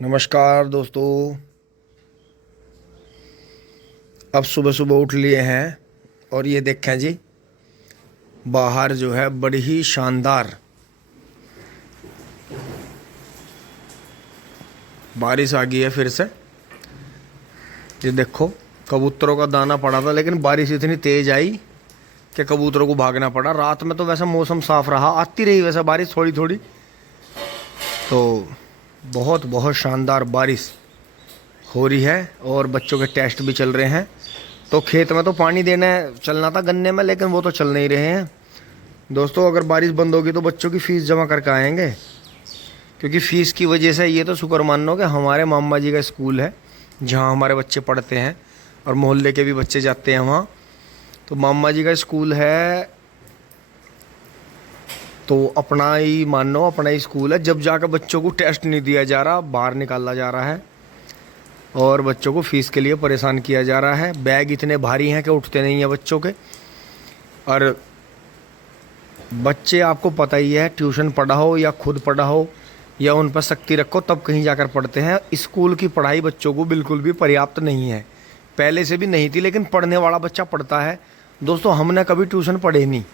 नमस्कार दोस्तों। अब सुबह सुबह उठ लिए हैं और ये देखें जी, बाहर जो है बड़ी ही शानदार बारिश आ गई है फिर से। ये देखो, कबूतरों का दाना पड़ा था लेकिन बारिश इतनी तेज़ आई कि कबूतरों को भागना पड़ा। रात में तो वैसा मौसम साफ रहा, आती रही वैसा बारिश थोड़ी थोड़ी। तो बहुत बहुत शानदार बारिश हो रही है और बच्चों के टेस्ट भी चल रहे हैं। तो खेत में तो पानी देने चलना था गन्ने में, लेकिन वो तो चल नहीं रहे हैं दोस्तों। अगर बारिश बंद होगी तो बच्चों की फ़ीस जमा करके आएंगे, क्योंकि फ़ीस की वजह से ये तो शुक्र मान लो कि हमारे मामा जी का स्कूल है जहाँ हमारे बच्चे पढ़ते हैं और मोहल्ले के भी बच्चे जाते हैं वहाँ। तो मामा जी का स्कूल है तो अपना ही मान लो, अपना ही स्कूल है। जब जाकर बच्चों को टेस्ट नहीं दिया जा रहा, बाहर निकाला जा रहा है और बच्चों को फ़ीस के लिए परेशान किया जा रहा है। बैग इतने भारी हैं कि उठते नहीं हैं बच्चों के। और बच्चे आपको पता ही है, ट्यूशन पढ़ाओ या खुद पढ़ाओ या उन पर सख्ती रखो तब कहीं जाकर पढ़ते हैं। स्कूल की पढ़ाई बच्चों को बिल्कुल भी पर्याप्त नहीं है, पहले से भी नहीं थी, लेकिन पढ़ने वाला बच्चा पढ़ता है दोस्तों। हमने कभी ट्यूशन पढ़े नहीं,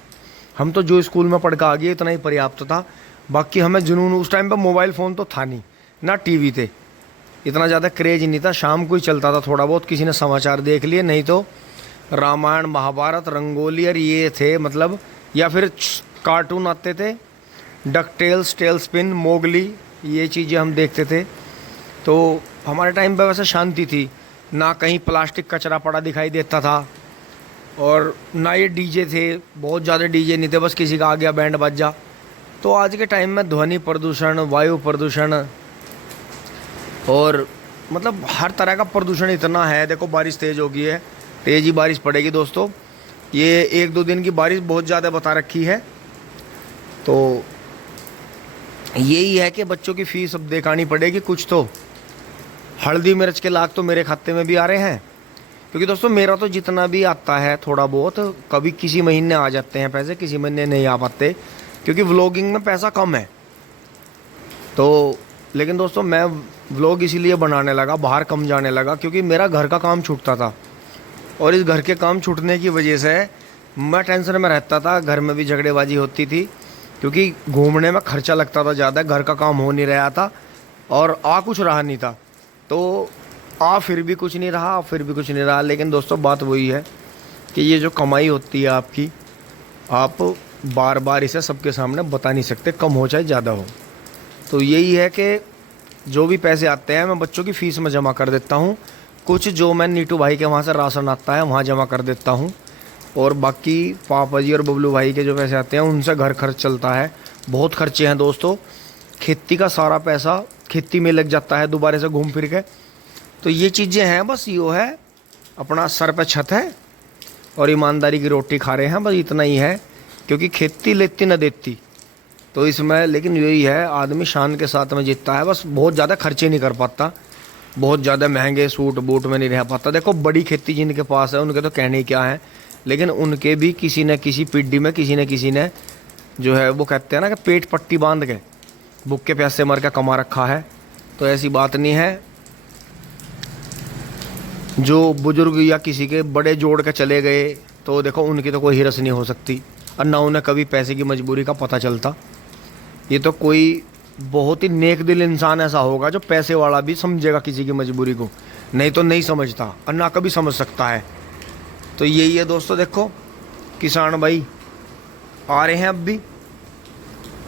हम तो जो स्कूल में पढ़ के आ गए इतना ही पर्याप्त था। बाकी हमें जुनून, उस टाइम पर मोबाइल फ़ोन तो था नहीं, ना टीवी थे, इतना ज़्यादा क्रेज नहीं था। शाम को ही चलता था थोड़ा बहुत, किसी ने समाचार देख लिए, नहीं तो रामायण महाभारत रंगोली और ये थे मतलब, या फिर कार्टून आते थे, Duck Tales, Tale Spin, Mowgli, ये चीज़ें हम देखते थे। तो हमारे टाइम पे वैसे शांति थी, ना कहीं प्लास्टिक कचरा पड़ा दिखाई देता था और ना ये डीजे थे, बहुत ज़्यादा डीजे नहीं थे, बस किसी का आ गया बैंड बज जा। तो आज के टाइम में ध्वनि प्रदूषण, वायु प्रदूषण और मतलब हर तरह का प्रदूषण इतना है। देखो बारिश तेज़ हो गई है, तेज़ ही बारिश पड़ेगी दोस्तों। ये 1-2 दिन की बारिश बहुत ज़्यादा बता रखी है। तो यही है कि बच्चों की फ़ीस अब दिखानी पड़ेगी कुछ। तो हल्दी मिर्च के लाख तो मेरे खाते में भी आ रहे हैं, क्योंकि दोस्तों मेरा तो जितना भी आता है थोड़ा बहुत, कभी किसी महीने आ जाते हैं पैसे, किसी महीने नहीं आ पाते, क्योंकि व्लॉगिंग में पैसा कम है। तो लेकिन दोस्तों मैं व्लॉग इसीलिए बनाने लगा, बाहर कम जाने लगा, क्योंकि मेरा घर का काम छूटता था और इस घर के काम छूटने की वजह से मैं टेंशन में रहता था। घर में भी झगड़ेबाजी होती थी, क्योंकि घूमने में खर्चा लगता था ज़्यादा, घर का काम हो नहीं रहा था और आ कुछ रहा नहीं था। तो फिर भी कुछ नहीं रहा, फिर भी कुछ नहीं रहा। लेकिन दोस्तों बात वही है कि ये जो कमाई होती है आपकी, आप बार बार इसे सबके सामने बता नहीं सकते, कम हो चाहे ज़्यादा हो। तो यही है कि जो भी पैसे आते हैं मैं बच्चों की फ़ीस में जमा कर देता हूँ। कुछ जो मैं नीटू भाई के वहाँ से राशन आता है वहाँ जमा कर देता हूँ, और बाकी पापा जी और बबलू भाई के जो पैसे आते हैं उनसे घर खर्च चलता है। बहुत खर्चे हैं दोस्तों, खेती का सारा पैसा खेती में लग जाता है दोबारा से घूम फिर के। तो ये चीज़ें हैं, बस यो है, अपना सर पे छत है और ईमानदारी की रोटी खा रहे हैं, बस इतना ही है। क्योंकि खेती लेती न देती, तो इसमें लेकिन यही है, आदमी शान के साथ में जीतता है, बस बहुत ज़्यादा खर्चे नहीं कर पाता, बहुत ज़्यादा महंगे सूट बूट में नहीं रह पाता। देखो बड़ी खेती जिनके पास है उनके तो कहने ही क्या है, लेकिन उनके भी किसी न किसी पीढ़ी में किसी ने जो है वो कहते हैं ना कि पेट पट्टी बांध के भूखे प्यासे मर के कमा रखा है। तो ऐसी बात नहीं है, जो बुजुर्ग या किसी के बड़े जोड़ के चले गए तो देखो उनकी तो कोई हिरस नहीं हो सकती, और ना उन्हें कभी पैसे की मजबूरी का पता चलता। ये तो कोई बहुत ही नेक दिल इंसान ऐसा होगा जो पैसे वाला भी समझेगा किसी की मजबूरी को, नहीं तो नहीं समझता और ना कभी समझ सकता है। तो यही है दोस्तों, देखो किसान भाई आ रहे हैं, अब भी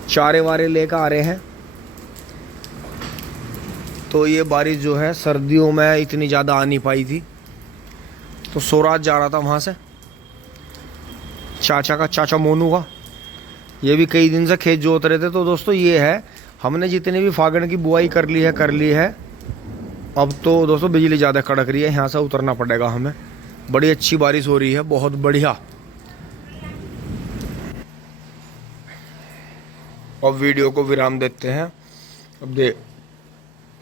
चारे वारे लेकर आ रहे हैं। तो ये बारिश जो है सर्दियों में इतनी ज़्यादा आ नहीं पाई थी। तो स्वराज जा रहा था वहाँ से, चाचा मोनू का, ये भी कई दिन से खेत जोत रहे थे। तो दोस्तों ये है, हमने जितनी भी फागण की बुआई कर ली है। अब तो दोस्तों बिजली ज़्यादा कड़क रही है, यहाँ से उतरना पड़ेगा हमें। बड़ी अच्छी बारिश हो रही है, बहुत बढ़िया। अब वीडियो को विराम देते हैं। अब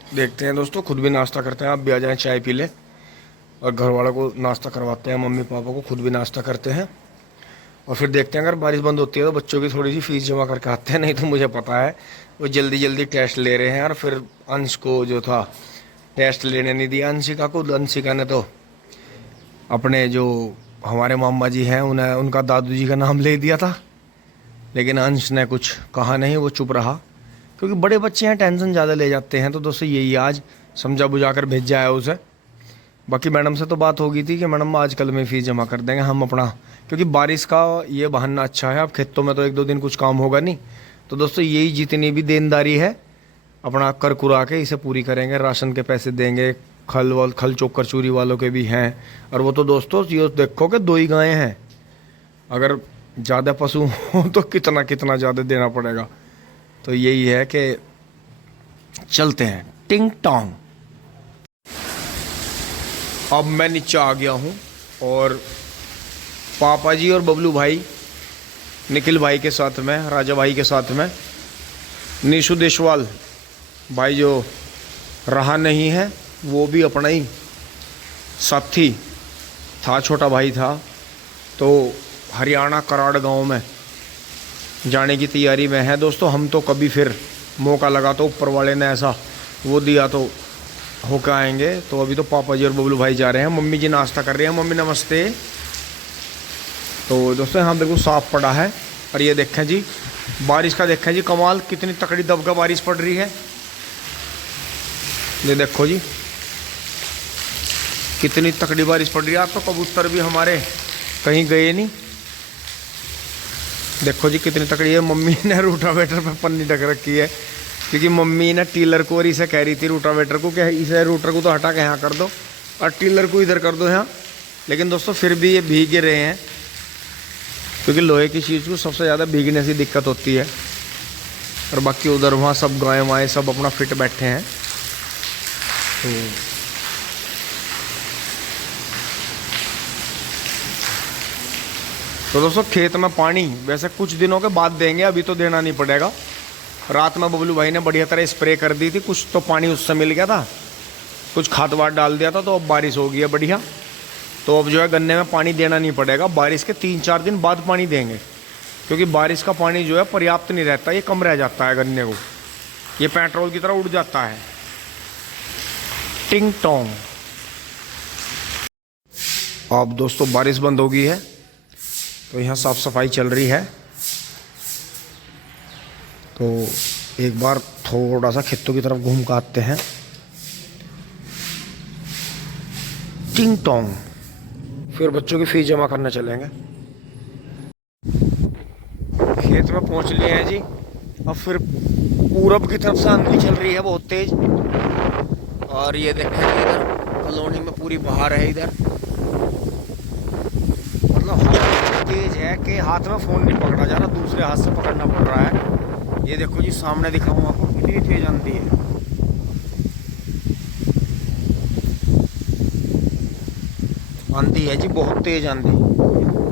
देखते हैं दोस्तों, खुद भी नाश्ता करते हैं, आप भी आ जाएं चाय पी लें, और घर वालों को नाश्ता करवाते हैं, मम्मी पापा को, खुद भी नाश्ता करते हैं। और फिर देखते हैं अगर बारिश बंद होती है तो बच्चों की थोड़ी सी फीस जमा करके आते हैं। नहीं तो मुझे पता है वो जल्दी जल्दी टेस्ट ले रहे हैं। और फिर अंश को जो था टेस्ट लेने नहीं दिया, अंशिका को। अंशिका ने तो अपने जो हमारे मामा जी हैं उन्हें उनका दादू जी का नाम ले दिया था, लेकिन अंश ने कुछ कहा नहीं, वो चुप रहा। क्योंकि बड़े बच्चे हैं, टेंशन ज़्यादा ले जाते हैं। तो दोस्तों यही आज समझा बुझा कर भेजा है उसे। बाकी मैडम से तो बात हो गई थी कि मैडम आज कल में फ़ीस जमा कर देंगे हम अपना, क्योंकि बारिश का ये बहाना अच्छा है। अब खेतों में तो एक दो दिन कुछ काम होगा नहीं, तो दोस्तों यही जितनी भी देनदारी है अपना कर कुरा के इसे पूरी करेंगे। राशन के पैसे देंगे, खल चोकर चूरी वालों के भी हैं। और वो तो दोस्तों ये देखो कि 2 ही गायें हैं, अगर ज़्यादा पशु हो तो कितना कितना ज़्यादा देना पड़ेगा। तो यही है कि चलते हैं टिंग टोंग। अब मैं नीचे आ गया हूँ और पापा जी और बबलू भाई, निखिल भाई के साथ में, राजा भाई के साथ में, निशु देशवाल भाई जो रहा नहीं है वो भी अपना ही साथी था, छोटा भाई था, तो हरियाणा कराड़ गांव में जाने की तैयारी में है। दोस्तों हम तो कभी फिर मौका लगा तो ऊपर वाले ने ऐसा वो दिया तो होकर आएंगे। तो अभी तो पापा जी और बबलू भाई जा रहे हैं, मम्मी जी नाश्ता कर रही हैं। मम्मी नमस्ते। तो दोस्तों यहाँ बिल्कुल साफ़ पड़ा है। और ये देखें जी बारिश का, देखें जी कमाल, कितनी तकड़ी दबका बारिश पड़ रही है। ये देखो जी कितनी तकड़ी बारिश पड़ रही है। आज तो कबूतर भी हमारे कहीं गए नहीं। देखो जी कितनी तकड़ी है। मम्मी ने रूटावेटर पे पन्नी ढक रखी है, क्योंकि मम्मी ने टीलर को और इसे कह रही थी रूटावेटर को कि इसे रूटर को तो हटा के यहाँ कर दो और टीलर को इधर कर दो यहाँ। लेकिन दोस्तों फिर भी ये भीग रहे हैं, क्योंकि लोहे की चीज़ को सबसे ज़्यादा भीगने से दिक्कत होती है। और बाकी उधर वहाँ सब गाय वाएँ सब अपना फिट बैठे हैं। तो दोस्तों खेत में पानी वैसे कुछ दिनों के बाद देंगे, अभी तो देना नहीं पड़ेगा। रात में बबलू भाई ने बढ़िया तरह स्प्रे कर दी थी, कुछ तो पानी उससे मिल गया था, कुछ खाद वाद डाल दिया था, तो अब बारिश हो गई है बढ़िया। तो अब जो है गन्ने में पानी देना नहीं पड़ेगा, बारिश के 3-4 दिन बाद पानी देंगे, क्योंकि बारिश का पानी जो है पर्याप्त नहीं रहता, ये कम रह जाता है गन्ने को, ये पेट्रोल की तरह उड़ जाता है। टिंग टोंग। अब दोस्तों बारिश बंद हो गई है, तो यहाँ साफ सफाई चल रही है। तो एक बार थोड़ा सा खेतों की तरफ घूम कर आते हैं। टिंग टोंग। फिर बच्चों की फीस जमा करने चलेंगे। खेत में पहुंच लिए हैं जी। अब फिर पूरब की तरफ से आंधी चल रही है बहुत तेज। और ये देखें इधर कॉलोनी में पूरी बहार है इधर, मतलब हवा तेज है कि हाथ में फ़ोन नहीं पकड़ा जा रहा, दूसरे हाथ से पकड़ना पड़ रहा है। ये देखो जी सामने दिखाऊँ आपको कितनी तेज आंधी है। आंधी है जी बहुत तेज आंधी।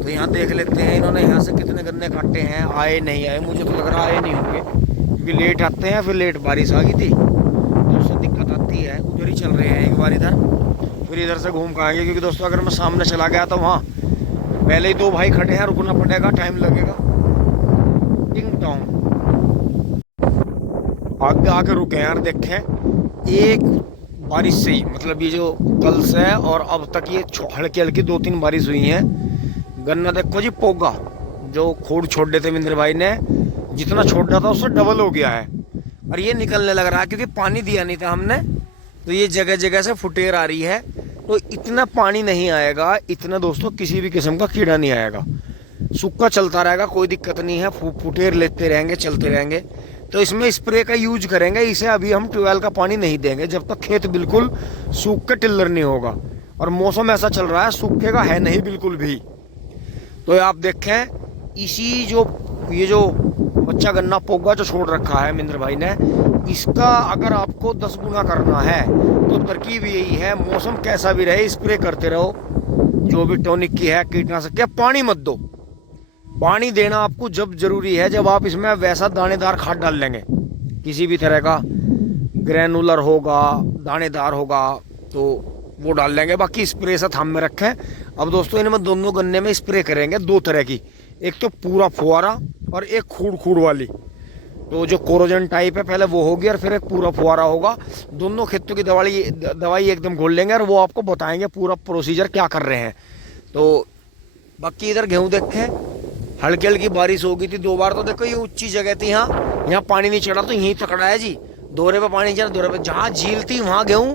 तो यहाँ देख लेते हैं इन्होंने यहाँ से कितने गन्ने काटे हैं, आए नहीं आए, मुझे तो लग रहा आए नहीं होंगे, क्योंकि लेट आते हैं, फिर लेट बारिश आ गई थी तो उससे दिक्कत आती है। उधर ही चल रहे हैं एक बार इधर, फिर इधर से घूम कर आएंगे, क्योंकि दोस्तों अगर मैं सामने चला गया तो वहाँ पहले ही 2 भाई खड़े हैं, रुकना पड़ेगा, टाइम लगेगा। टिंग टोंग। आगे आके रुके हैं यार, देखें एक बारिश से ही, मतलब ये जो कल से और अब तक ये हल्की हल्की 2-3 बारिश हुई हैं। गन्ना देखो जी पोगा जो खोड़ छोड़ देते मिंद्र भाई ने, जितना छोड़ रहा था उससे डबल हो गया है। और ये निकलने लग रहा है, क्योंकि पानी दिया नहीं था हमने, तो ये जगह जगह से फुटेर आ रही है। तो इतना पानी नहीं आएगा, इतना दोस्तों किसी भी किस्म का कीड़ा नहीं आएगा, सूखा चलता रहेगा, कोई दिक्कत नहीं है, फुटेर लेते रहेंगे, चलते रहेंगे। तो इसमें स्प्रे का यूज करेंगे। इसे अभी हम ट्यूबवेल का पानी नहीं देंगे जब तक खेत बिल्कुल सूख के टिल्लर नहीं होगा। और मौसम ऐसा चल रहा है, सूखेगा है नहीं बिल्कुल भी। तो आप देखें इसी जो ये जो बच्चा गन्ना पोगा जो छोड़ रखा है मिंद्र भाई ने, इसका अगर आपको 10 गुना करना है तो तरकीब यही है, मौसम कैसा भी रहे स्प्रे करते रहो, जो भी टॉनिक की है, कीटनाशक की, पानी मत दो। पानी देना आपको जब जरूरी है जब आप इसमें वैसा दानेदार खाद डाल लेंगे, किसी भी तरह का ग्रैनुलर होगा, दानेदार होगा, तो वो डाल लेंगे। बाकी स्प्रे से थाम में रखें। अब दोस्तों इनमें दोनों गन्ने में स्प्रे करेंगे 2 तरह की, एक तो पूरा फुहारा और एक खूड़ खूड़ वाली। तो जो कोरोजन टाइप है पहले वो होगी और फिर एक पूरा फुहारा होगा। दोनों खेतों की दवाई एकदम घोल लेंगे और वो आपको बताएंगे पूरा प्रोसीजर क्या कर रहे हैं। तो बाकी इधर गेहूं देखें, हल्की हल्की बारिश हो गई थी 2 बार। तो देखो ये ऊंची जगह थी, यहाँ पानी नहीं चढ़ा तो यहीं पकड़ा है जी। दोहरे पे पानी चढ़ा, दोहरे पे जहाँ झील थी वहाँ गेहूं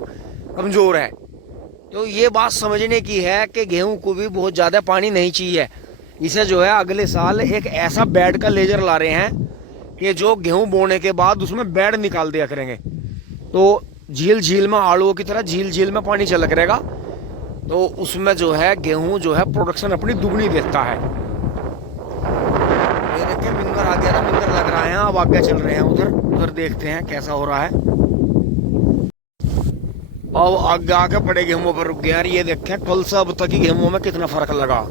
कमजोर है। तो ये बात समझने की है कि गेहूं को भी बहुत ज़्यादा पानी नहीं चाहिए। इसे जो है अगले साल एक ऐसा बेड का लेजर ला रहे हैं कि जो गेहूं बोने के बाद उसमें बेड निकाल दिया करेंगे। तो झील में आलूओं की तरह झील में पानी चलक रहेगा। तो उसमें जो है गेहूं जो है प्रोडक्शन अपनी दुगनी देता है। ये देखिए मिंगर आ गया था, मिंगर लग रहा है। अब आगे चल रहे हैं उधर देखते हैं कैसा हो रहा है। अब आगे आके बड़े गेहूं पर रुक गया यार। ये देखें कल से अब तक की गेहूं में कितना फर्क लगा।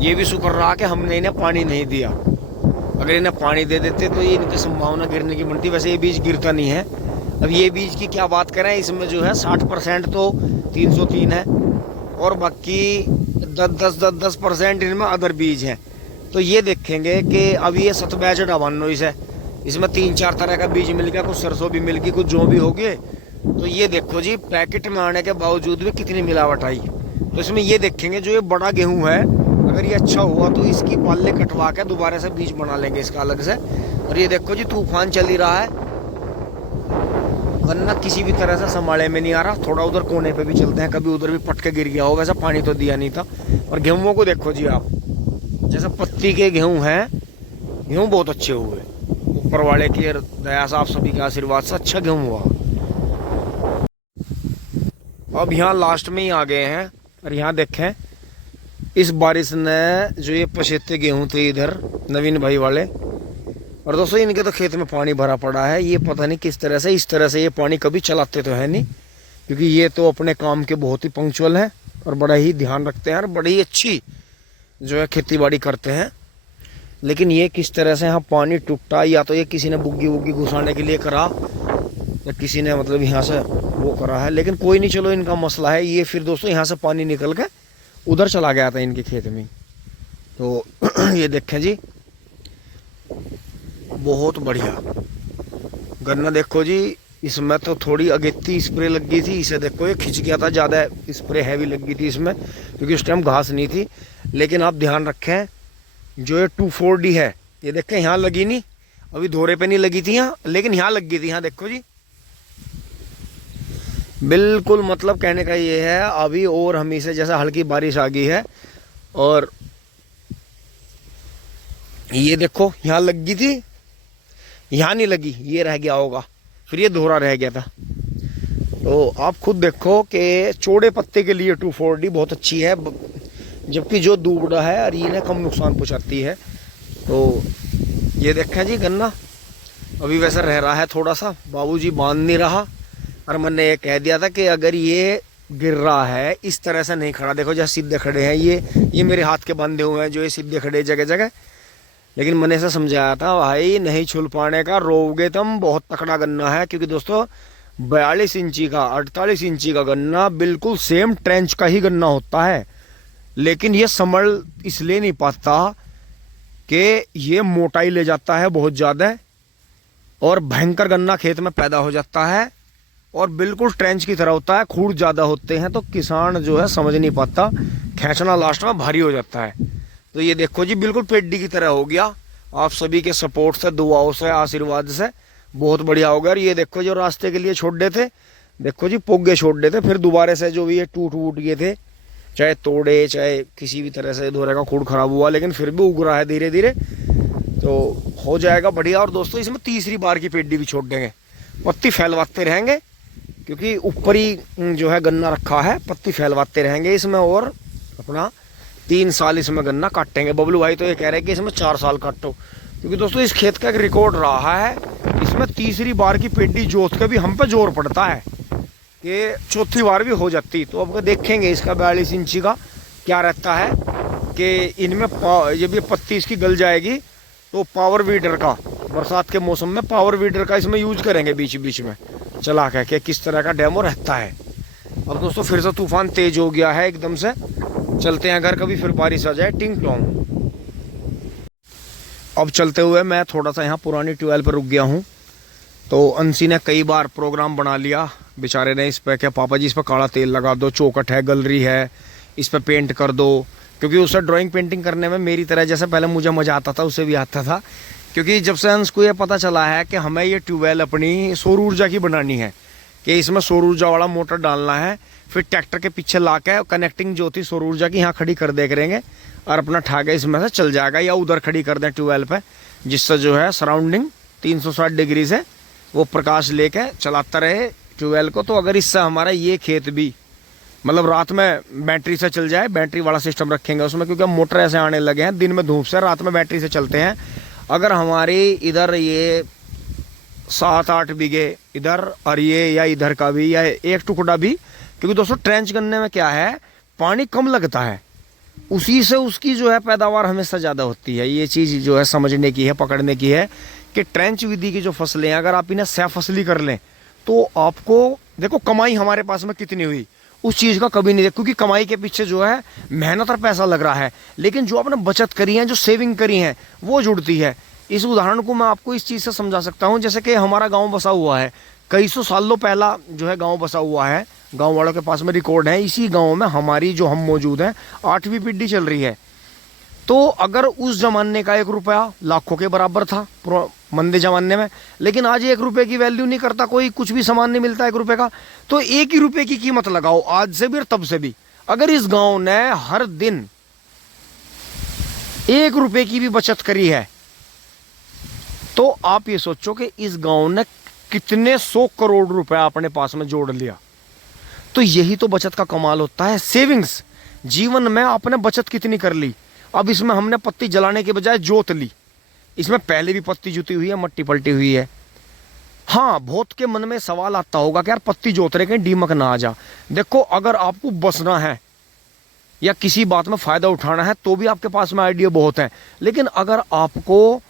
ये भी शुक्र रहा कि हमने इन्हें पानी नहीं दिया। अगर इन्हें पानी दे देते तो ये इनकी संभावना गिरने की बनती। वैसे ये बीज गिरता नहीं है। अब ये बीज की क्या बात करें, इसमें जो है 60% तो 303 है और बाकी 10% इनमें अदर बीज हैं। तो ये देखेंगे कि अब ये 7 बैच डावानो है, इसमें 3-4 तरह का बीज मिल गया, कुछ सरसों भी मिल गई, कुछ जो भी हो गए। तो ये देखो जी पैकेट में आने के बावजूद भी कितनी मिलावट आई। तो इसमें ये देखेंगे जो ये बड़ा गेहूं है, अगर ये अच्छा हुआ तो इसकी बालें कटवा के दोबारा से बीज बना लेंगे इसका अलग से। और ये देखो जी तूफान चल ही रहा है, गन्ना किसी भी तरह से संभाले में नहीं आ रहा। थोड़ा उधर कोने पे भी चलते हैं, कभी उधर भी पटके गिर गया हो। वैसा पानी तो दिया नहीं था। और गेहूं को देखो जी आप, जैसे पत्ती के गेहूं हैं, गेहूं बहुत अच्छे हुए। ऊपर वाले की दया से, आप सभी के आशीर्वाद से अच्छा गेहूं हुआ। अब यहाँ लास्ट में ही आ गए हैं और यहाँ देखें इस बारिश ने जो ये पछेते गेहूं थे इधर नवीन भाई वाले, और दोस्तों इनके तो खेत में पानी भरा पड़ा है। ये पता नहीं किस तरह से, इस तरह से ये पानी कभी चलाते तो है नहीं, क्योंकि ये तो अपने काम के बहुत ही पंक्चुअल हैं और बड़ा ही ध्यान रखते हैं और बड़ी ही अच्छी जो है खेती बाड़ी करते हैं। लेकिन ये किस तरह से यहाँ पानी टूटा, या तो ये किसी ने बुग्गी वुग्गी घुसाने के लिए करा या किसी ने मतलब यहाँ से वो करा है। लेकिन कोई नहीं, चलो इनका मसला है। ये फिर दोस्तों यहाँ से पानी निकल के उधर चला गया था इनके खेत में। तो ये देखें जी बहुत बढ़िया गन्ना। देखो जी इसमें तो थोड़ी अगेती स्प्रे लग गई थी, इसे देखो ये खिंच गया था, ज़्यादा स्प्रे हैवी लग गई थी इसमें क्योंकि उस टाइम घास नहीं थी। लेकिन आप ध्यान रखें जो ये 2,4-D है, ये देखें यहाँ लगी नहीं, अभी धोरे पे नहीं लगी थी यहाँ, लेकिन यहाँ लग गई थी। यहाँ देखो जी बिल्कुल, मतलब कहने का ये है अभी और हम इसे जैसा हल्की बारिश आ गई है और ये देखो यहाँ लग गई थी, यहाँ नहीं लगी, ये रह गया होगा, फिर ये दोहरा रह गया था। तो आप खुद देखो कि चौड़े पत्ते के लिए 2,4-D बहुत अच्छी है, जबकि जो दूबड़ा है और इन्हें कम नुकसान पहुँचाती है। तो ये देखें जी गन्ना अभी वैसा रह रहा है थोड़ा सा, बाबूजी बांध नहीं रहा। और मैंने ये कह दिया था कि अगर ये गिर रहा है इस तरह से नहीं खड़ा, देखो जैसे सीधे खड़े हैं ये मेरे हाथ के बंधे हुए हैं जो ये सीधे खड़े जगह जगह। लेकिन मैंने ऐसा समझाया था भाई नहीं छुल पाने का, रोगे तुम, बहुत तकड़ा गन्ना है। क्योंकि दोस्तों 42 इंची का 48 इंची का गन्ना बिल्कुल सेम ट्रेंच का ही गन्ना होता है, लेकिन ये संभल इसलिए नहीं पाता कि ये मोटाई ले जाता है बहुत ज़्यादा और भयंकर गन्ना खेत में पैदा हो जाता है और बिल्कुल ट्रेंच की तरह होता है। खूड़ ज़्यादा होते हैं तो किसान जो है समझ नहीं पाता, खींचना लास्ट में भारी हो जाता है। तो ये देखो जी बिल्कुल पेड्डी की तरह हो गया। आप सभी के सपोर्ट से, दुआओं से, आशीर्वाद से बहुत बढ़िया हो गया। और ये देखो जो रास्ते के लिए छोड़ देते, देखो जी पोगे छोड़ देते, फिर दोबारा से जो भी ये टूट वूट गए थे, चाहे तोड़े चाहे किसी भी तरह से दोहरे का खूड़ खराब हुआ, लेकिन फिर भी उग रहा है धीरे धीरे, तो हो जाएगा बढ़िया। और दोस्तों इसमें तीसरी बार की पेड्डी भी छोड़ देंगे, पत्ती फैलवाते रहेंगे क्योंकि ऊपर ही जो है गन्ना रखा है, पत्ती फैलवाते रहेंगे इसमें और अपना 3 साल इसमें गन्ना काटेंगे। बबलू भाई तो ये कह रहे हैं कि इसमें 4 साल काटो, क्योंकि दोस्तों इस खेत का एक रिकॉर्ड रहा है, इसमें तीसरी बार की पेड्डी जोत के भी हम पे जोर पड़ता है कि चौथी बार भी हो जाती। तो अब देखेंगे इसका 42 इंची का क्या रहता है कि इनमें जब ये पत्ती इसकी गल जाएगी तो पावर वीडर का, बरसात के मौसम में पावर वीडर का इसमें यूज करेंगे बीच बीच में चला के किस तरह का डेमो रहता है। अब दोस्तों फिर से तूफान तेज हो गया है एकदम से, चलते हैं घर, कभी फिर बारिश आ जाए टिंग टोंग। अब चलते हुए मैं थोड़ा सा यहाँ पुरानी ट्यूबवेल पर रुक गया हूँ। तो अंशी ने कई बार प्रोग्राम बना लिया बेचारे ने इस पर, क्या पापा जी इस पर काला तेल लगा दो, चौकट है, गलरी है, इस पर पेंट कर दो। क्योंकि उसे ड्राइंग पेंटिंग करने में मेरी तरह जैसे पहले मुझे मज़ा आता था उसे भी आता था। क्योंकि जब से अंश को ये पता चला है कि हमें ये ट्यूबवेल अपनी सौर ऊर्जा की बनानी है, कि इसमें सौर ऊर्जा वाला मोटर डालना है, फिर ट्रैक्टर के पीछे ला के कनेक्टिंग जो थी सौर ऊर्जा की यहाँ खड़ी कर दे करेंगे और अपना ठाके इसमें से चल जाएगा, या उधर खड़ी कर दें ट्यूबवेल पे, जिससे जो है सराउंडिंग 360 डिग्री से वो प्रकाश लेके चलाता रहे ट्यूबवेल को। तो अगर इससे हमारा ये खेत भी मतलब रात में बैटरी से चल जाए, बैटरी वाला सिस्टम रखेंगे उसमें, क्योंकि हम मोटर ऐसे आने लगे हैं दिन में धूप से, रात में बैटरी से चलते हैं। अगर हमारे इधर ये 7-8 बीघे इधर और ये या इधर का भी या एक टुकड़ा भी, क्योंकि दोस्तों ट्रेंच करने में क्या है पानी कम लगता है, उसी से उसकी जो है पैदावार हमेशा ज़्यादा होती है। ये चीज़ जो है समझने की है, पकड़ने की है कि ट्रेंच विधि की जो फसलें हैं अगर आप इन्हें सह फसली कर लें तो आपको देखो कमाई हमारे पास में कितनी हुई, उस चीज़ का कभी नहीं देख, क्योंकि कमाई के पीछे जो है मेहनत और पैसा लग रहा है, लेकिन जो आपने बचत करी है, जो सेविंग करी है वो जुड़ती है। इस उदाहरण को मैं आपको इस चीज़ से समझा सकता हूँ, जैसे कि हमारा गांव बसा हुआ है, कई सौ सालों पहला जो है गांव बसा हुआ है, गांव वालों के पास में रिकॉर्ड है। इसी गांव में हमारी जो हम मौजूद हैं 8वीं पीढ़ी चल रही है। तो अगर उस जमाने का 1 रुपया लाखों के बराबर था मंदे जमाने में, लेकिन आज 1 रुपये की वैल्यू नहीं करता कोई, कुछ भी सामान नहीं मिलता 1 रुपये का। तो 1 ही रुपये की कीमत लगाओ आज से भी और तब से भी। अगर इस गांव ने हर दिन 1 रुपये की भी बचत करी है तो आप ये सोचो कि इस गांव ने कितने 100 करोड़ रुपए अपने पास में जोड़ लिया। तो यही तो बचत का कमाल होता है, सेविंग्स। जीवन में आपने बचत कितनी कर ली। अब इसमें हमने पत्ती जलाने के बजाय जोत ली, इसमें पहले भी पत्ती जुती हुई है, मट्टी पलटी हुई है। हाँ, बहुत के मन में सवाल आता होगा कि यार पत्ती जोत रहे कहीं दीमक ना आ जा। देखो, अगर आपको बसना है या किसी बात में फायदा उठाना है तो भी आपके पास में आइडिया बहुत है, लेकिन अगर आपको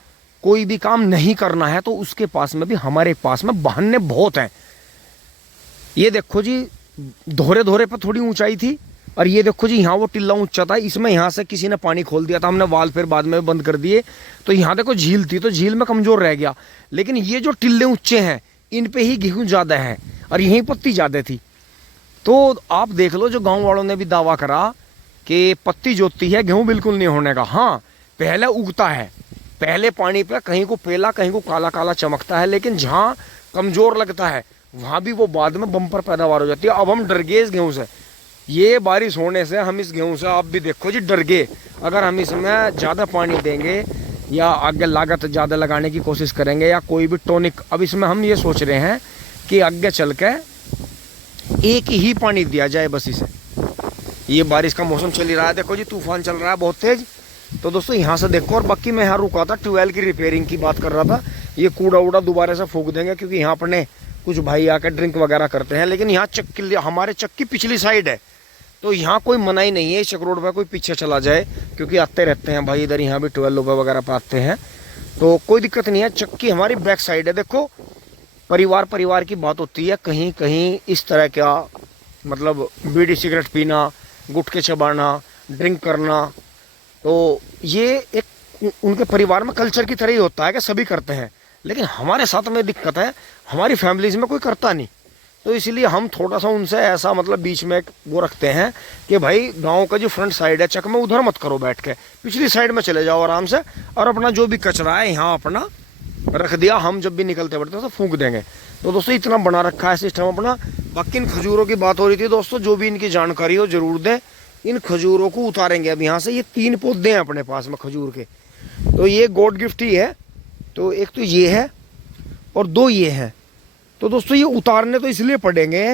कोई भी काम नहीं करना है तो उसके पास में भी हमारे पास में बहाने बहुत हैं। ये देखो जी, धोरे धोरे पर थोड़ी ऊंचाई थी और ये देखो जी यहाँ वो टिल्ला ऊंचा था, इसमें यहाँ से किसी ने पानी खोल दिया था, हमने वाल फिर बाद में बंद कर दिए। तो यहाँ देखो झील थी तो झील में कमजोर रह गया, लेकिन ये जो टिल्ले ऊंचे हैं इन पे ही गेहूं ज्यादा है और यहीं पत्ती ज्यादा थी। तो आप देख लो, जो गाँव वालों ने भी दावा करा कि पत्ती जोतती है गेहूं बिल्कुल नहीं होने का। हाँ, पहले उगता है, पहले पानी पे कहीं को पीला कहीं को काला काला चमकता है, लेकिन जहाँ कमजोर लगता है वहाँ भी वो बाद में बम्पर पैदावार हो जाती है। अब हम डर गए इस गेहूँ से, ये बारिश होने से हम इस गेहूँ से आप भी देखो जी डर गए। अगर हम इसमें ज़्यादा पानी देंगे या आगे लागत ज़्यादा लगाने की कोशिश करेंगे या कोई भी टॉनिक, अब इसमें हम ये सोच रहे हैं कि आगे चल के एक ही पानी दिया जाए बस इसे। ये बारिश का मौसम चल ही रहा है, देखो जी तूफान चल रहा है बहुत तेज। तो दोस्तों यहाँ से देखो, और बाकी मैं यहाँ रुका था ट्यूबवेल की रिपेयरिंग की बात कर रहा था। ये कूड़ा उड़ा दोबारा से फूंक देंगे, क्योंकि यहाँ अपने कुछ भाई आकर ड्रिंक वगैरह करते हैं, लेकिन यहाँ चक्की हमारे चक्की पिछली साइड है, तो यहाँ कोई मनाही नहीं है चक रोड पर कोई पीछे चला जाए, क्योंकि आते रहते हैं भाई इधर, यहाँ भी 12 रुपये वगैरह पे आते हैं, तो कोई दिक्कत नहीं है। चक्की हमारी बैक साइड है। देखो, परिवार की बात होती है, कहीं कहीं इस तरह का मतलब बीड़ी सिगरेट पीना, गुटखे चबाना, ड्रिंक करना, तो ये एक उनके परिवार में कल्चर की तरह ही होता है कि सभी करते हैं, लेकिन हमारे साथ में दिक्कत है, हमारी फैमिलीज में कोई करता नहीं। तो इसलिए हम थोड़ा सा उनसे ऐसा मतलब बीच में वो रखते हैं कि भाई गांव का जो फ्रंट साइड है चक में, उधर मत करो बैठ के, पिछली साइड में चले जाओ आराम से, और अपना जो भी कचरा है यहाँ अपना रख दिया, हम जब भी निकलते बढ़ते तो फूंक देंगे। तो दोस्तों इतना बना रखा है सिस्टम अपना। बाकी इन खजूरों की बात हो रही थी दोस्तों, जो भी इनकी जानकारी हो जरूर दें। इन खजूरों को उतारेंगे अब यहाँ से। ये 3 पौधे हैं अपने पास में खजूर के, तो ये गॉड गिफ्ट ही है। तो एक तो ये है और 2 ये हैं। तो दोस्तों ये उतारने तो इसलिए पड़ेंगे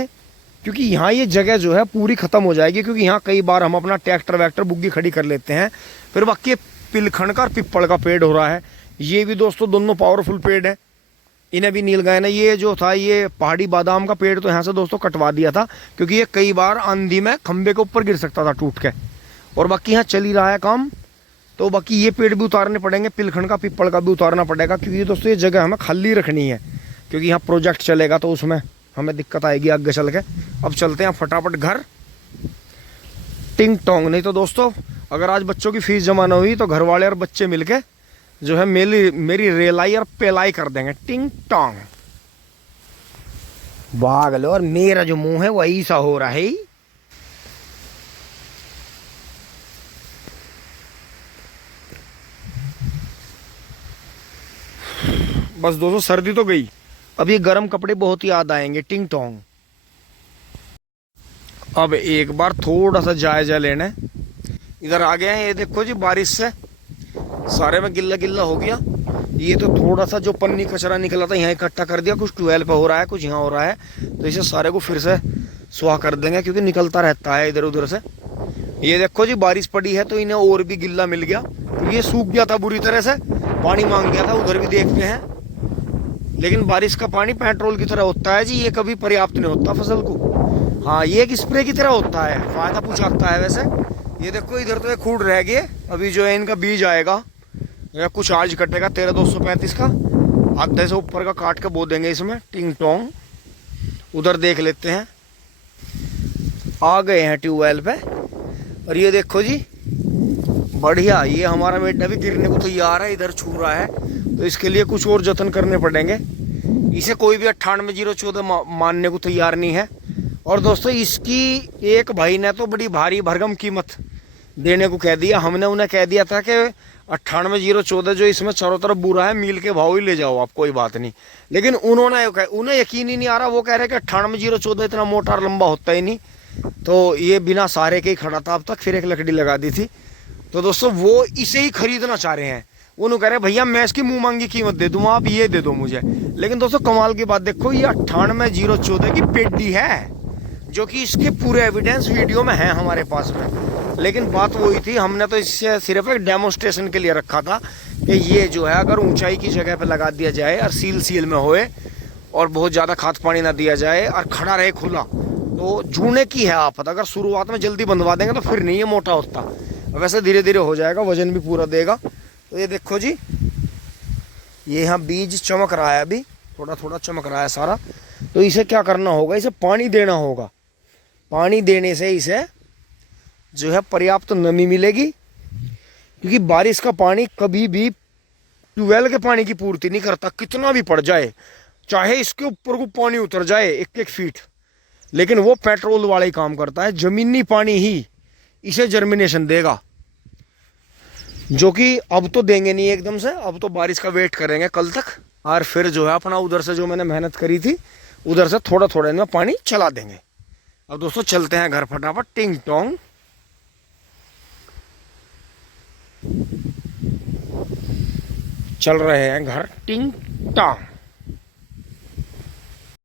क्योंकि यहाँ ये जगह जो है पूरी ख़त्म हो जाएगी, क्योंकि यहाँ कई बार हम अपना ट्रैक्टर वैक्टर बुग्गी खड़ी कर लेते हैं। फिर बाकी पिलखण का और पिप्पल का पेड़ हो रहा है, ये भी दोस्तों दोनों पावरफुल पेड़ है। इन्हें भी नील गाय ने, ये जो था ये पहाड़ी बादाम का पेड़ तो यहाँ से दोस्तों कटवा दिया था, क्योंकि ये कई बार आंधी में खंबे के ऊपर गिर सकता था टूट के। और बाकी यहाँ चल ही रहा है काम, तो बाकी ये पेड़ भी उतारने पड़ेंगे, पिलखण का पिप्पल का भी उतारना पड़ेगा, क्योंकि दोस्तों ये जगह हमें खाली रखनी है, क्योंकि यहाँ प्रोजेक्ट चलेगा तो उसमें हमें दिक्कत आएगी आगे चल के। अब चलते हैं फटाफट घर, टिंग टोंग। नहीं तो दोस्तों अगर आज बच्चों की फीस जमा न हुई तो घर वाले और बच्चे मिलके जो है मेरी रेलाई और पेलाई कर देंगे, टिंग टोंग। भाग लो। और मेरा जो मुंह है वो ऐसा हो रहा है। बस दोस्तों सर्दी तो गई, अब ये गर्म कपड़े बहुत याद आएंगे, टिंग टोंग। अब एक बार थोड़ा सा जायजा लेना है। इधर आ गए हैं, ये देखो जी बारिश से सारे में गिल्ला गिल्ला हो गया। ये तो थोड़ा सा जो पन्नी कचरा निकला था यहाँ इकट्ठा कर दिया, कुछ ट्वेल्व पे हो रहा है, कुछ यहाँ हो रहा है, तो इसे सारे को फिर से सुहा कर देंगे क्योंकि निकलता रहता है इधर उधर से। ये देखो जी बारिश पड़ी है तो इन्हें और भी गिल्ला मिल गया, तो ये सूख गया था बुरी तरह से, पानी मांग गया था, उधर भी देखते हैं। लेकिन बारिश का पानी पेट्रोल की तरह होता है जी, ये कभी पर्याप्त नहीं होता फसल को। हाँ ये एक स्प्रे की तरह होता है, फायदा पहुंचाता है वैसे। ये देखो इधर तो एक खूड रह गए, अभी जो है इनका बीज आएगा या कुछ आज कटेगा 13,235 का, आधे से ऊपर का काट के बो देंगे इसमें, टिंग टोंग। उधर देख लेते हैं, आ गए हैं ट्यूबवेल पे। और ये देखो जी बढ़िया, ये हमारा मेढा भी गिरने को तैयार है, इधर छू रहा है, तो इसके लिए कुछ और जतन करने पड़ेंगे। इसे कोई भी 98,014 मानने को तैयार नहीं है। और दोस्तों इसकी एक भाई ने तो बड़ी भारी भरगम कीमत देने को कह दिया, हमने उन्हें कह दिया था कि 98,014 जो इसमें चारों तरफ बुरा है, मील के भाव ही ले जाओ आप, कोई बात नहीं। लेकिन उन्हें यकीन ही नहीं आ रहा, वो कह रहे कि 98,014 इतना मोटा और लंबा होता ही नहीं। तो ये बिना सहारे के ही खड़ा था अब तक, फिर एक लकड़ी लगा दी थी। तो दोस्तों वो इसे ही खरीदना चाह रहे हैं, उन्होंने कह रहे हैं भैया मैं इसकी मुंह मांगी कीमत दे दूँ, आप ये दे दो मुझे। लेकिन दोस्तों कमाल की बात देखो, ये 98,014 की पेडी है, जो कि इसके पूरे एविडेंस वीडियो में है हमारे पास में। लेकिन बात वही थी, हमने तो इससे सिर्फ एक डेमोन्स्ट्रेशन के लिए रखा था कि ये जो है अगर ऊंचाई की जगह पे लगा दिया जाए और सील में होए और बहुत ज़्यादा खाद पानी ना दिया जाए और खड़ा रहे खुला, तो जूने की है आफत। अगर शुरुआत में जल्दी बंधवा देंगे तो फिर नहीं ये मोटा होता, वैसे धीरे धीरे हो जाएगा, वजन भी पूरा देगा। तो ये देखो जी ये यहाँ बीज चमक रहा है, अभी थोड़ा थोड़ा चमक रहा है सारा। तो इसे क्या करना होगा, इसे पानी देना होगा। पानी देने से इसे जो है पर्याप्त नमी मिलेगी, क्योंकि बारिश का पानी कभी भी ट्यूबवेल के पानी की पूर्ति नहीं करता, कितना भी पड़ जाए, चाहे इसके ऊपर को पानी उतर जाए 1-1 फीट, लेकिन वो पेट्रोल वाला ही काम करता है। जमीनी पानी ही इसे जर्मिनेशन देगा, जो कि अब तो देंगे नहीं एकदम से, अब तो बारिश का वेट करेंगे कल तक, और फिर जो है अपना उधर से जो मैंने मेहनत करी थी उधर से थोड़ा थोड़ा इनमें पानी चला देंगे। अब दोस्तों चलते हैं घर फटाफट, टिंग टोंग। चल रहे हैं घर, टिंग टोंग।